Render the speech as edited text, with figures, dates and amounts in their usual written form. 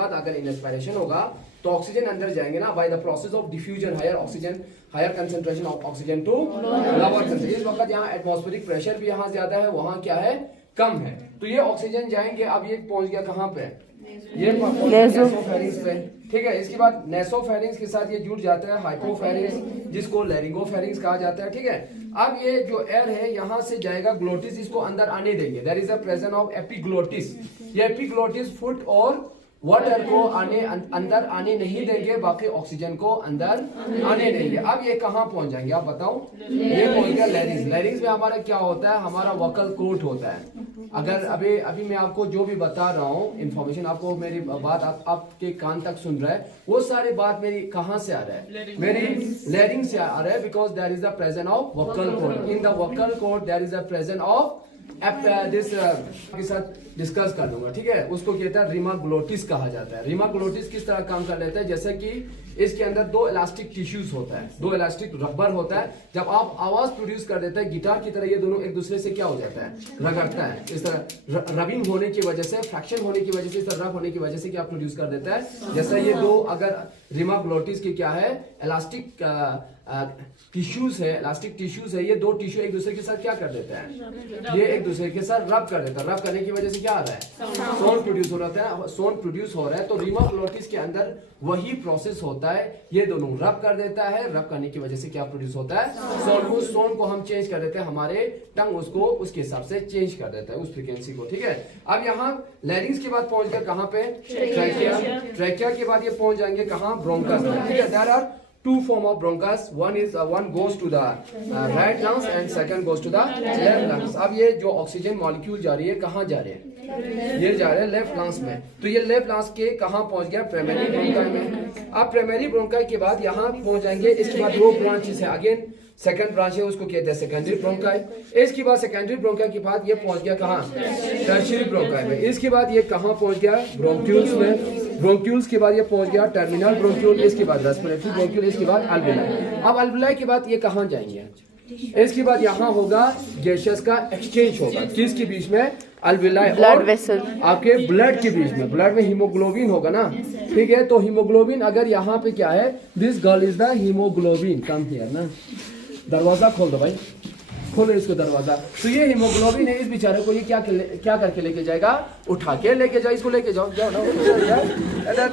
अगर इंस्पिरेशन होगा तो ऑक्सीजन अंदर जाएंगे ना by the process of diffusion higher concentration of oxygen to lower concentration. इस वक्त यहाँ एटमॉस्फेरिक प्रेशर भी यहाँ ज्यादा है, वहाँ क्या है कम है, तो ये ऑक्सीजन जाएंगे। अब ये पहुंच गया कहाँ पे, ये नेसोफेरिंग्स पे, ठीक है। इसके बाद नेसोफेरिंग्स के साथ ये जुड़ जाता है हाइपोफेरिंग्स, जिसको लैरिंगोफेरिंग्स कहा जाता है, ठीक है। अब ये जो एयर है यहाँ से जाएगा ग्लोटिस, इसको अंदर आने देंगे। There is a presence of epiglottis. ये एपिग्लोटिस फुट और वाटर को अंदर आने नहीं देंगे, बाकी ऑक्सीजन को अंदर आने देंगे। अब ये कहाँ पहुंच जाएंगे आप बताओ, ये पहुंच गया लैरिंग्स। लैरिंग्स में हमारा क्या होता है, हमारा वोकल कोट होता है। अगर अभी मैं आपको जो भी बता रहा हूँ इन्फॉर्मेशन, आपको मेरी बात आपके कान तक सुन रहा है, वो सारी बात मेरी कहाँ से आ रहा है, मेरी लैरिंग से आ रहा है। Because there is the presence of vocal cord. In the vocal cord there is the presence of this के साथ डिस्कस कर लूंगा, ठीक है। उसको कहता है रीमा ग्लोटिस कहा जाता है। रीमा ग्लोटिस किस तरह काम कर लेता है, जैसे कि इसके अंदर दो इलास्टिक टिश्यूज होता है, दो इलास्टिक रबर होता है। जब आप आवाज प्रोड्यूस कर देता है गिटार की तरह, ये दोनों एक दूसरे से क्या हो जाता है, रगड़ता है। इस तरह रबिंग होने की वजह से, फ्रैक्शन होने की वजह से, इस तरह रब होने की वजह से क्या प्रोड्यूस कर देता है। जैसा ये दो अगर रीमा ग्लोटिस की क्या है, इलास्टिक टिश्यूज है, इलास्टिक टिश्यूज है। ये दो टिश्यू एक दूसरे के साथ क्या कर देता है, ये एक दूसरे के साथ रब कर देता है। रब करने की वजह से क्या आ रहा है, साउंड प्रोड्यूस हो रहा है, साउंड प्रोड्यूस हो रहा है। तो रीमा ग्लोटिस के अंदर वही प्रोसेस होता है, ये दोनों रब कर देता है। रब करने की वजह से क्या प्रोड्यूस होता है, साउंड। उस साउंड को हम चेंज कर देते हैं, हमारे टंग उसको उसके हिसाब से चेंज कर देता है, उस फ्रीक्वेंसी को, ठीक है। अब यहाँ लैरिंग्स के बाद पहुंच गया कहाँ पे, ट्रैकिया। ट्रैकिया के बाद ये पहुंच जाएंगे कहाँ, ब्रोंकस, ठीक है। There are two form of bronchus, one goes to the right lungs and second goes to the left lungs। अब ये जो ऑक्सीजन मॉलिक्यूल जा रही है कहाँ जा रहे हैं, ये जा रहे हैं लेफ्ट लंग्स में। तो ये लेफ्ट लंग्स के कहाँ पहुंच गया, प्राइमरी ब्रोंकाई में। अब प्राइमरी ब्रोंकाई के बाद यहाँ पहुंच जाएंगे। इसके बाद दो ब्रांचेस है, अगेन सेकंड ब्रांच है, उसको कहते हैं सेकेंडरी ब्रोंकाई। इसके बाद सेकेंडरी ब्रोंकाई के बाद ये पहुंच गया कहाँ, टर्शियरी ब्रोंकाई में। इसके बाद ये कहाँ पहुंच गया, ब्रोंक्यूल्स में। ब्रोंक्यूल्स के बाद ये पहुंच गया टर्मिनल ब्रोंक्यूल। इसके बाद रेस्पिरेटरी ब्रोंक्यूल। इसके बाद अल्वेलाई। अब अल्वेलाई के बाद ये कहाँ जाएंगे, इसके बाद यहाँ होगा गैसेस का एक्सचेंज होगा, किसके बीच में, अल्वेलाई और आपके ब्लड के बीच में। ब्लड में हीमोग्लोबिन होगा ना, ठीक है। तो हीमोग्लोबिन अगर यहाँ पे क्या है, this girl is the haemoglobin, come here ना। दरवाजा खोल दो भाई, खोलो इसको दरवाजा। तो ये हीमोग्लोबिन है, इस बेचारे को ये क्या करके लेके जाएगा, उठा के लेके जाओ, इसको लेके जाओ, जाओ ना